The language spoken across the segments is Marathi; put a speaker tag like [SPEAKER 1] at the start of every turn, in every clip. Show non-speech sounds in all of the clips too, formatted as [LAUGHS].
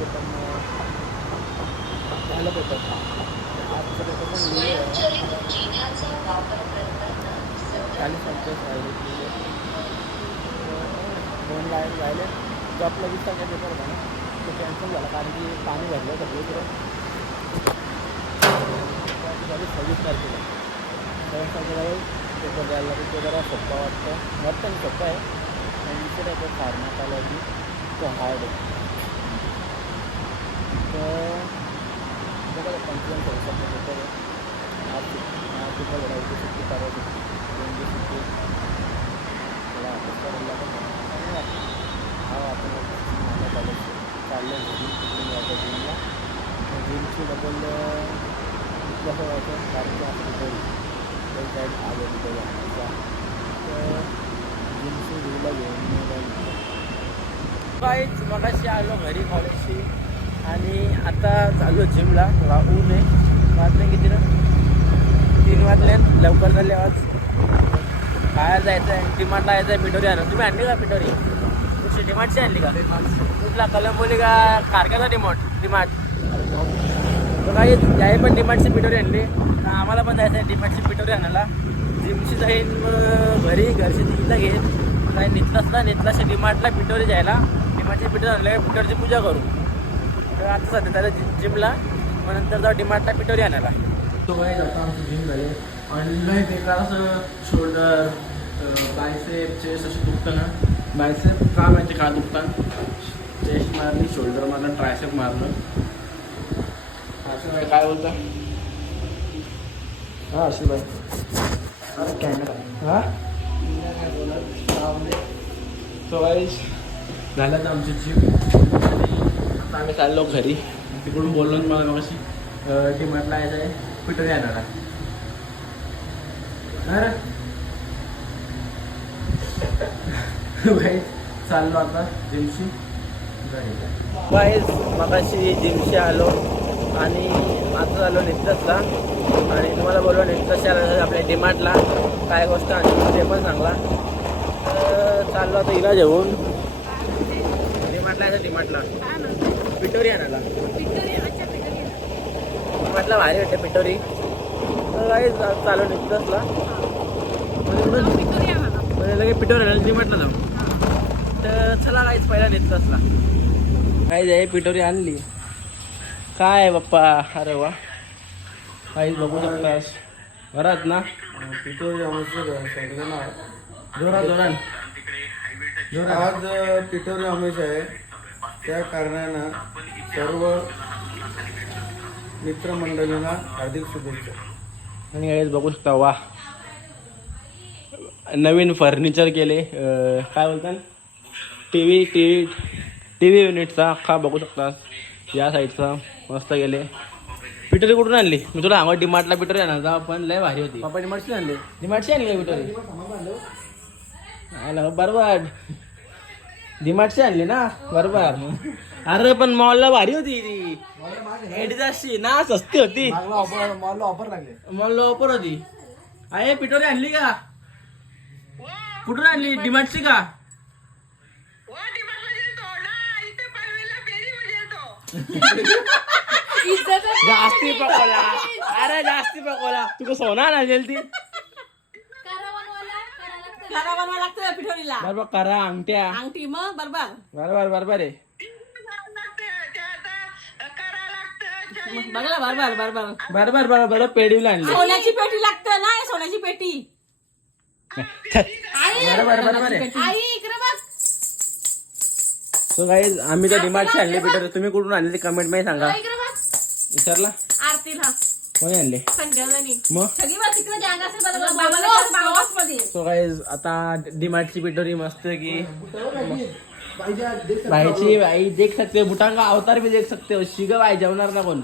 [SPEAKER 1] पेपर मग झाला पेपर आजचा पेपर पण लिहिलं चाळीस पंचाळीस राहिले दोन लाईन राहिले जॉबला वीस तारखेला पेपर होता तो कॅन्सल झाला कारण की पाणी भरलं सगळीकडे झाली सव्वीस तारखेला सव्वीस तारखेला पेपर तो तो हार्ड आहे आज पेपर भरायची सुट्टी करायची दोन दिवस सुट्टी थोडा अभ्यास करायला लागेल हा आपण माझ्या कॉलेज चाललं घरी तिकडून यायचं जिमला. जिमची डबल कसं व्हायचं कारण असं घरी तर साईड आलं तिथे जाण्याचा तर जिमची व्हीला घेऊन काहीच मगाशी आलो घरी कॉलेजशी आणि आता चालू जिमला. थोडा ऊन आहे. वाटलं किती ना? तीन वाजले लवकर झाले आज. बाहेर जायचं आहे डिमांडला यायचं आहे पिटोरी आणून. तुम्ही आणली का पिटोरी तुमची डिमांडची आणली का? कुठला कलंबोली का? कारखाना डिमांड डिमांड. तर काही त्याही पण डिमांडची पिटोरी आणली. तर आम्हाला पण जायचं आहे डिमांडची पिटोरी आणायला. जिमची जाईल मग घरी घरची तिथला घेईन. काही ना नितलाशी डिमांडला पिटोरी जायला डिमांडची पिटोरी आणल्या पिटोरीची पूजा करू. तर आता सध्या त्याला जि- जिमला मग नंतर जाऊ डिमांडला पिटोरी आणायला. तो काही आता आमची जिम झाले आणि लय बेकार असं शोल्डर बायसेप चेस्ट असं दुखतं ना. बायसेप का माहिती का दुखतात चेस्ट मारली शोल्डर मारलं ट्रायसेप मारलं. असं काय बोलता? हा आशिबाई हा? तो गाईज झालं तर आमची जिम आता आम्ही चाललो घरी. तिकडून बोललो मला मग अशी डिमांडला यायचं आहे. पिटरी येणार आहे? भाई चाललो आता जिमशी. वाईज मगाशी जिमशी आलो आणि आता झालो नित्यासला आणि तुम्हाला बोललो आलो आपल्या डिमांडला काय गोष्ट आणि ते पण सांगला. तर चाललो आता हिला जेवून डिमांडला यायचं डिमांडला पिटोरी आणायला डिमांडला भारी वाटते पिटोरी काही चालू नित्यासला म्हणजे लगे पिटोरी आणायला डिमांडला जाऊ तर चला काहीच पहिला नित्यासला काय जाय पिटोरी आणली. काय आहे बाप्पा? अरे वा. काहीच बघू शकतास घरात ना?
[SPEAKER 2] पितोरी
[SPEAKER 1] जोरात जोरात.
[SPEAKER 2] आज पितोरी अमेश आहे. त्या कारणानं सर्व मित्रमंडळींना हार्दिक शुभेच्छा.
[SPEAKER 1] आणि गाईज बघू शकता वा. नवीन फर्निचर केले. काय बोलतात T V T V T V युनिटचा का बघू शकता. या साईडचा मस्त गेले पिटरी कुठून आणली? मी तुला सांगू डिमार्टला पिटरी आणायचं आपण लय भारी होती.
[SPEAKER 2] बाबा डिमार्टची आणले?
[SPEAKER 1] डिमार्टची आणली पिटरी आला बरोबर. डिमार्टची आणली ना? बरोबर. अरे पण मॉलला भारी होती ती. एडिदासची ना सस्ती होती.
[SPEAKER 2] मॉलला ऑफर लागले.
[SPEAKER 1] मॉलला ऑफर होती. आहे पिटोरी आणली का? कुठून आणली? डिमार्टची का? जास्ती पकवला अरे जास्ती पकवला तुका सोना आणेल ती
[SPEAKER 3] खरा बनवा लागतं पिठोरीला.
[SPEAKER 1] बरोबर करा अंगठ्या.
[SPEAKER 3] अंगठी मग बरोबर.
[SPEAKER 1] बरोबर बरोबर आहे.
[SPEAKER 3] मग बघला बरोबर बरोबर.
[SPEAKER 1] बरोबर बरोबर बरोबर पेढीला आणली.
[SPEAKER 3] सोन्याची पेटी लागतं ना सोन्याची पेटी.
[SPEAKER 1] बरोबर बरोबर आहे.
[SPEAKER 3] आई इकडे बघ.
[SPEAKER 1] सो काही आम्ही तर डिमार्टची आणली पिटोरी तुम्ही कुठून आणली कमेंटमध्ये सांगा.
[SPEAKER 3] इकडे बघ.
[SPEAKER 1] विचारला.
[SPEAKER 3] आरतीला.
[SPEAKER 1] कोणी आणले? मग? सो काही आता डिमार्टची पिटोरी मस्त की? भाईची भाई देख सकते हो. बुटांग का अवतार भी देख सकते हो. शिग भाई जेवणार ना कोण?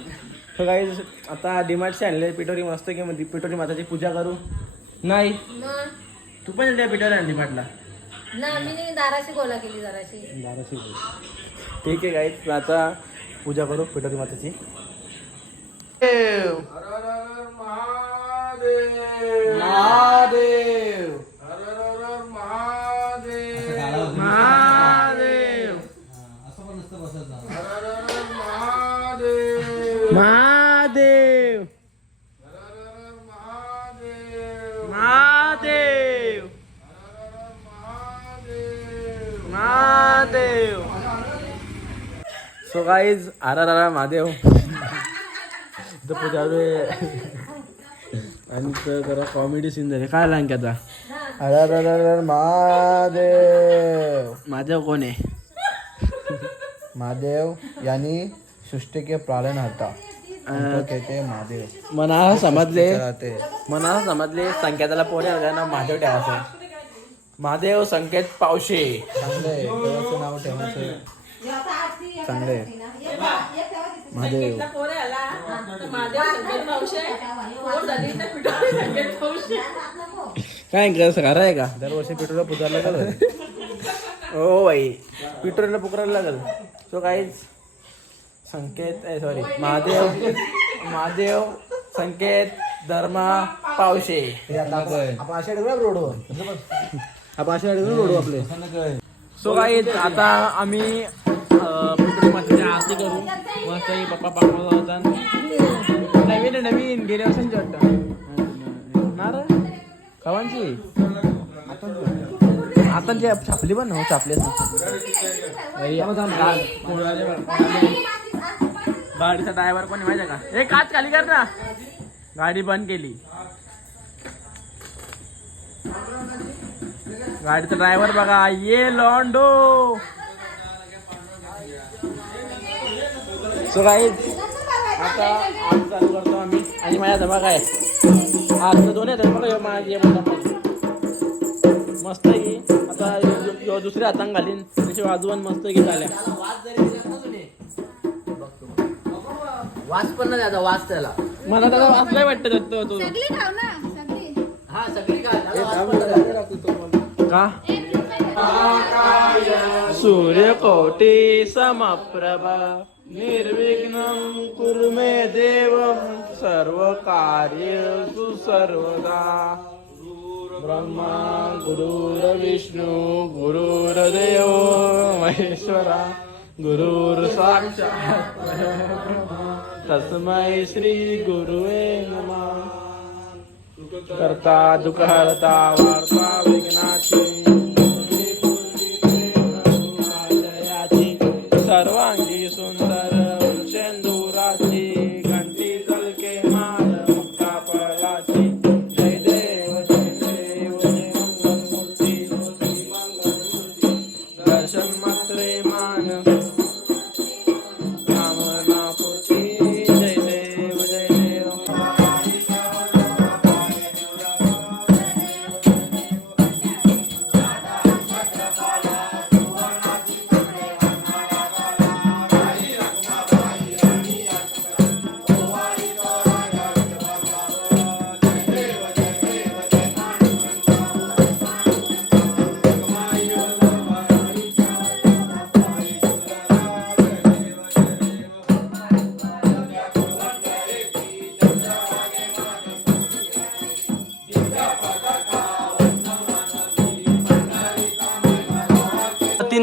[SPEAKER 1] तो काही आता डिमार्टची आणले पिटोरी मस्त की मध्ये पिटोरी माताची पूजा करू? नाही. तू पण त्या पिटोरी आणली डिमार्टला
[SPEAKER 4] ना मी दाराशी गोला केली
[SPEAKER 1] बाराशे ठीक आहे गाईज आता पूजा करू पिटोरी मातेची.
[SPEAKER 2] महादेव.
[SPEAKER 1] महादेव.
[SPEAKER 2] महादेव.
[SPEAKER 1] सो गाईज आरा रारा महादेव. आणि जरा कॉमेडी सीन झाले. काय लांक आता?
[SPEAKER 2] हर हर महादेव.
[SPEAKER 1] महादेव कोण आहे?
[SPEAKER 2] महादेव यांनी सृष्टी के प्रालन हरता कहते महादेव.
[SPEAKER 1] मना समजले
[SPEAKER 2] राहते
[SPEAKER 1] मना समजले संकेताला पोरे ना महादेव ठेवायचं महादेव संकेत पावशे.
[SPEAKER 2] चांगले देवाचं नाव ठेवायचं चांगले महादेव.
[SPEAKER 3] संकेत मावशे झाली संकेत मावशे.
[SPEAKER 1] काय कसं खरं आहे का? दरवर्षी पिटोला पुजायला लागल. हो बाई पिटोरीला पुकारायला लागल. सो काहीच संकेत सॉरी महादेव महादेव संकेत धर्मा पावशे.
[SPEAKER 2] आपण आपण अशा रोडवर.
[SPEAKER 1] आपण अशा रोडू आपले. सो काही आता आम्ही अं, पिंपरी मातेची आरती करू. मस्त ही पप्पा पाठवला होता. नवीन आहे, गेल्या वर्षांची वाटतं. ना रे? कवांची आता जे छापली पण हो छापलीच गाडीचा ड्रायव्हर पण माहिती का? हे काच खाली कर ना. गाडी बंद केली. गाडीचा ड्रायव्हर बघा ये लॉन्डो. सो गाईज आता आज चालू करतो आम्ही. आणि माझ्या धबा काय आज दोन आहेत बघा ह्यो माझी हे. मस्त आहे. की आता दुसऱ्या हातांग घालीन. त्याची वाजवण मस्त की झाल्या
[SPEAKER 4] वाच पण नाही आता वाच त्याला.
[SPEAKER 1] मला त्याचा वाचलाय वाटतं तो
[SPEAKER 4] हा सगळी
[SPEAKER 1] का? सूर्यकोटि समप्रभा। निर्विघ्नं कुरु मे देवं सर्वकार्येषु सर्वदा ब्रह्मा गुरुर्विष्णु गुरुर्देव महेश्वरा गुरुर्साक्षात् तस्मै श्री गुरुवे नमः। करता दुःखहर्ता वार्ता विघ्नाशी सर्वांगी सुंदर.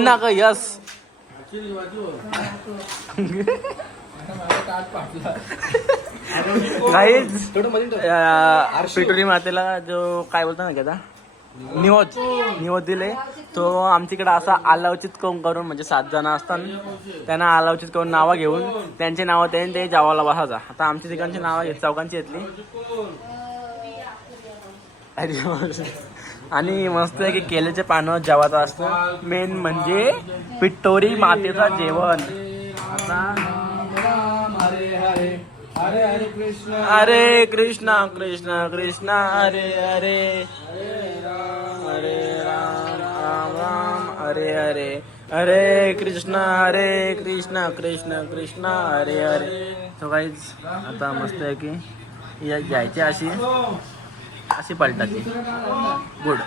[SPEAKER 1] तीन ना का यस काहीच पिटोरी मातेला जो काय बोलतो ना की? आता निवद दिले तो आमच्याकडे असा आलावचित करून करून म्हणजे सात जण असतात. त्यांना आलावचित करून नावं घेऊन त्यांचे नावं त्यांनी ते जावाला बसायचा. आता आमच्या तिकडची नावं घेत चौकांची येतली अरे आणि मस्त आहे की केल्याचे पानं जेवायचं असतं. मेन म्हणजे पिट्टोरी मातेचं जेवण.
[SPEAKER 2] हरे कृष्ण
[SPEAKER 1] हरे कृष्णा. कृष्ण हरे हरे. हरे राम राम राम हरे हरे. हरे कृष्ण हरे कृष्ण कृष्ण कृष्ण हरे हरे. तो काहीच आता मस्त आहे की या घ्यायची अशी. अशी पलटाची गुड.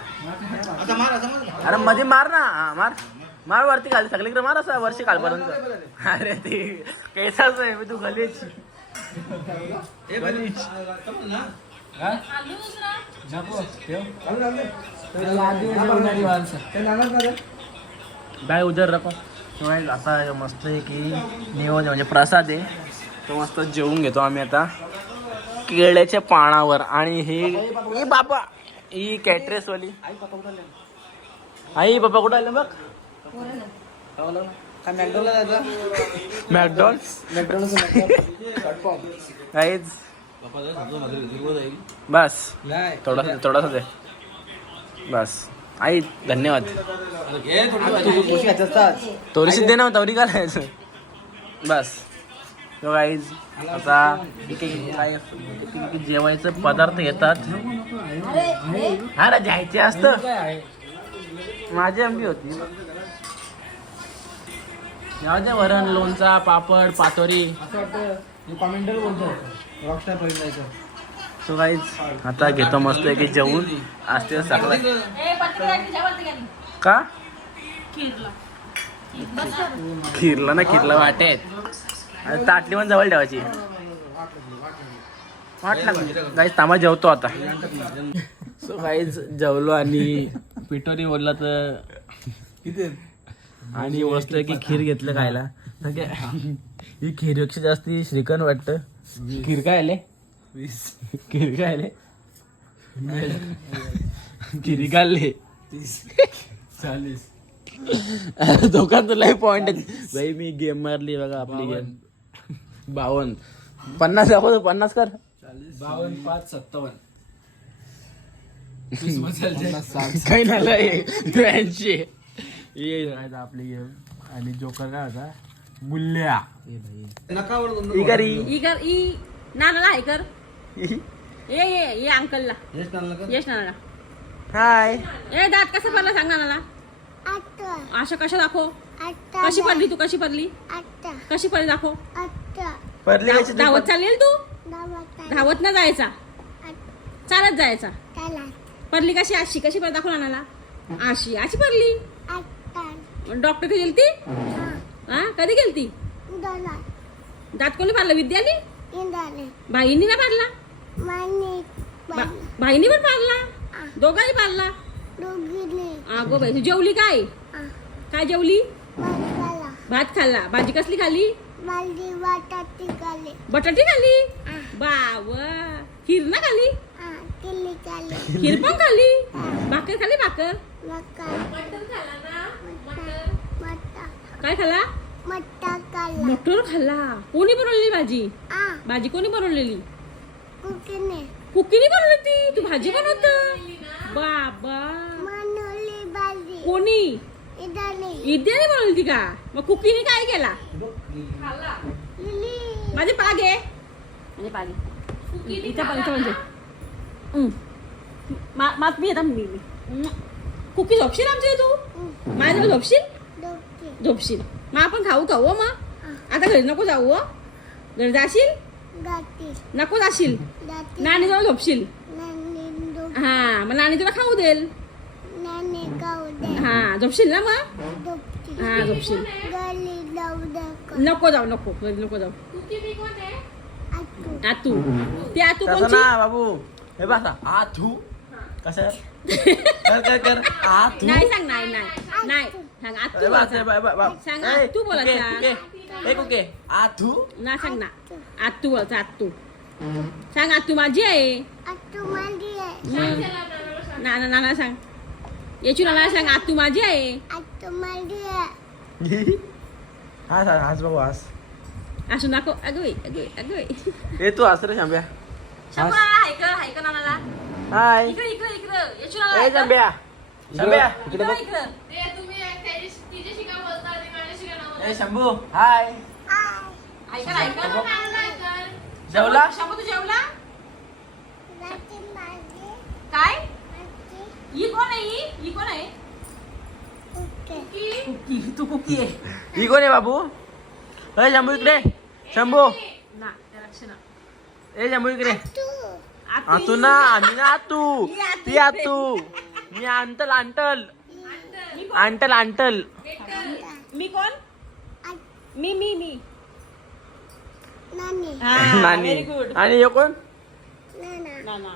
[SPEAKER 1] अरे मध्ये मार ना. हा, मार. मार वरती घाल सगळीकडे मार असं वर्षी कालपर्यंत अरे ते कैसाच नाही तू गलीच. गलीच. बाय उधर रखो. आता मस्त आहे की नियोजन म्हणजे प्रसाद आहे. तो मस्त जेवून घेतो आम्ही आता. केळ्याच्या पानावर आणि हे हे बाबा. ही कॅटरेस वाली आई बाबा कुठं आलं बघ
[SPEAKER 2] काय मॅकडॉनला जायचं
[SPEAKER 1] मॅकडॉन्स
[SPEAKER 2] मॅकडॉनला
[SPEAKER 1] काहीच बस. थोडासा थोडासा दे बस आई धन्यवाद तोरीशी दे ना तवरी घालायचं. बस. तो गाईज आता एक एक काय एक एक जेवायचं पदार्थ येतात. अरे जायचे असतं. माझी आंबी होती. वरण लोणचा पापड पातोरी.
[SPEAKER 2] कॉमेंटर बोलतो.
[SPEAKER 1] सो गाईज आता घेतो मस्त की जेवून सकाळ
[SPEAKER 3] आहे तिच्यावरती गेली.
[SPEAKER 1] का?
[SPEAKER 3] खीरला.
[SPEAKER 1] खिरला ना खिरला वाटेत. ताटली पण जवळ ठेवायची. वाटला गाईज तांबा जेवतो आता. सो गाईज जेवलो आणि पिठोरी बोलला तर
[SPEAKER 2] किती
[SPEAKER 1] आणि मस्त की खीर घेतलं खायला. ही खीरपेक्षा जास्ती श्रीखंड वाटतं. खीर काय आले?
[SPEAKER 2] वीस.
[SPEAKER 1] खीर काय आले? खिरी काढले
[SPEAKER 2] तीस. चाळीस.
[SPEAKER 1] दोघांचं लय पॉइंट भाई मी गेम मारली बघा आपली गेम बावन्न. पन्नास दाखवतो पन्नास कर.
[SPEAKER 2] बावन्न पाच सत्तावन्न. [LAUGHS] बसायचे.
[SPEAKER 1] काही नाही त्र्याऐंशी. ये राहायचा आपली गेम आणि जोकर काय होता? बुल्ल्या
[SPEAKER 2] दोन-
[SPEAKER 1] इगरी
[SPEAKER 3] ई. नानाला हाय कर ये ये ये अंकलला? यश नानाला
[SPEAKER 1] हाय.
[SPEAKER 3] ए दात कसं पडला सांग नानाला. आशा कशा दाखव. कशी पडली तू कशी पडली? कशी पडली दाखव.
[SPEAKER 1] परली
[SPEAKER 3] धाव- धावत चालेल तू? धावत ना जायचा? चालत जायचा? पडली कशी अशी कशी पडली दाखव नानाला अशी अशी पडली डॉक्टर कधी गेलती? हा. कधी गेलती? दात कोणी पाडलं? विद्यानी भाईनी ना पाडला? बा- भाईनी पण पाडला? दोघांनी पाडला? अगो बाई तू जेवली काय? काय जेवली? भात खाल्ला. भाजी कसली खाल्ली? बटाटी खाल्ली? बाव. खीर ना खाल्ली? खीर पण खाल्ली? भाकर खाल्ली भाकर? काय खाल्ला. मटर खाल्ला. कोणी बनवलेली भाजी? भाजी कोणी बनवलेली? कुकीने. बनवली ती? तू भाजी बनवत? बाबा. कोणी? इद्याने बनवली ती का? मग कुकीने काय केला? माझे पाग आहे. माझे पाग इथं पण इथं म्हणजे. हम्म. मा मात मी येतात मी. कुकी झोपशील आमच्या तू? माझ्या झोपशील? झोपशील. मग आपण खाऊ खाऊ हो मग आता घरी नको जाऊ हो. घरी जाशील? नको जाशील? नानी जवळ झोपशील? हा मग नानी तुला खाऊ देईल. हा झोपशील ना मग? हा झोपशील. नको. जाऊ नको घरी नको जाऊ. आतू. ते आतू
[SPEAKER 1] तसं
[SPEAKER 3] कोणची?
[SPEAKER 1] ना बाबू. हे बसा आ तू कसं कर कर कर. आ तू
[SPEAKER 3] नाही सांग नाही नाही. नाही सांग आतू बोलायचा. सांग,
[SPEAKER 1] ए,
[SPEAKER 3] आ, तू बोलायचा.
[SPEAKER 1] कुके, कुके. ए कुके आ तू
[SPEAKER 3] ना सांग ना. आतू. बोलायचा आतू. सांग आतू माझी आहे. मग नाना नाना सांग. याची नाना सांग आतू माझी आहे
[SPEAKER 1] हा सांग हाच बघू हास
[SPEAKER 3] असू नको अगं बाई, अगं बाई, अगं बाई.
[SPEAKER 1] ए तू हस रे शांब्या
[SPEAKER 3] शंभा, नानाला
[SPEAKER 1] हाय
[SPEAKER 3] इकडे इकडे इकडे याची नाना
[SPEAKER 1] ए
[SPEAKER 3] हायक.
[SPEAKER 1] शांब्या शांब्या
[SPEAKER 3] इकडे बघ इकडे
[SPEAKER 1] ए शंभू हाय
[SPEAKER 3] ऐका ऐका
[SPEAKER 1] जेवला
[SPEAKER 3] शंभू तू जेवला काय ही कोण आहे ही ही कोण आहे कुकी तू कुकी आहे.
[SPEAKER 1] ही कोण आहे बाबू. ए शंभू इकडे. शंभू.
[SPEAKER 3] ना त्या
[SPEAKER 1] ए शंभू इकडे.
[SPEAKER 3] आतू.
[SPEAKER 1] आतू. ना आम्ही ना आतू. ती आतू. मी अंटल अंटल अंटल
[SPEAKER 3] मी कोण? मी मी मी
[SPEAKER 4] नानी.
[SPEAKER 3] हा
[SPEAKER 1] नानी.
[SPEAKER 3] व्हेरी गुड
[SPEAKER 1] आणि हे कोण?
[SPEAKER 3] नाना.